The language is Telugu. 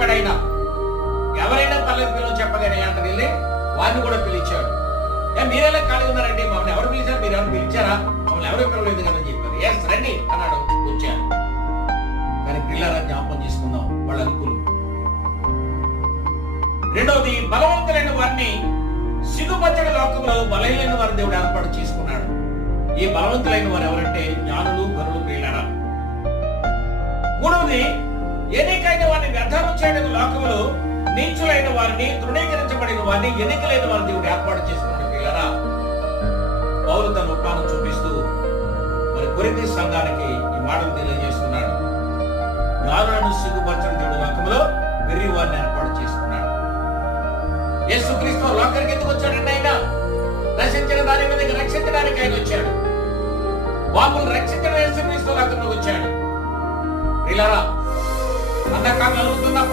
చెప్పాడు ఆయన. ఎవరైనా పర్లేదు పిల్లలు చెప్పగానే అతను వెళ్ళి వారిని కూడా పిలిచాడు. మీరెలా ఖాళీ ఉన్నారండి, మమ్మల్ని ఎవరు పిలిచారు, మీరు ఎవరు పిలిచారా, మమ్మల్ని ఎవరు పిలవలేదు కదా అని చెప్పారు. ఎస్ రండి అన్నాడు, వచ్చారు. కానీ పిల్లరా జ్ఞాపకం చేసుకుందాం వాళ్ళ అనుకులు. రెండవది, బలవంతులైన వారిని సిగ్గుపచ్చడి లోకంలో బలహీనైన వారి దేవుడు ఏర్పాటు చేసుకున్నాడు. ఈ బలవంతులైన వారు ఎవరంటే జ్ఞానులు, గనులు, ప్రియులారా. మూడవది, ఎన్నికైన వారిని వ్యర్థం చేయడం లోకంలో నీచులైన వారిని, తృణీకరించబడిన వారిని, ఎన్నికలైన వారిని దేవుడు ఏర్పాటు చేసుకున్నాడు. ప్రియులారా, పౌలు తన ఉపమానం చూపిస్తూ మరి కొరింథీ సంఘానికి ఈ మాటలు తెలియజేస్తున్నాడు. జ్ఞానులను సిగ్గుపరచని దేవుడు లోకంలో వెర్రి వారిని ఏర్పాటు చేసుకున్నాడు. యేసుక్రీస్తు లోకానికి ఎందుకు వచ్చాడండి? ఆయన రక్షించిన దాని మీద రక్షించడానికి ఆయన వచ్చాడు. పాపులను రక్షించడం యేసుక్రీస్తు లోకంలో వచ్చాడు. ప్రియులారా, అంధకారం కలుగుతున్న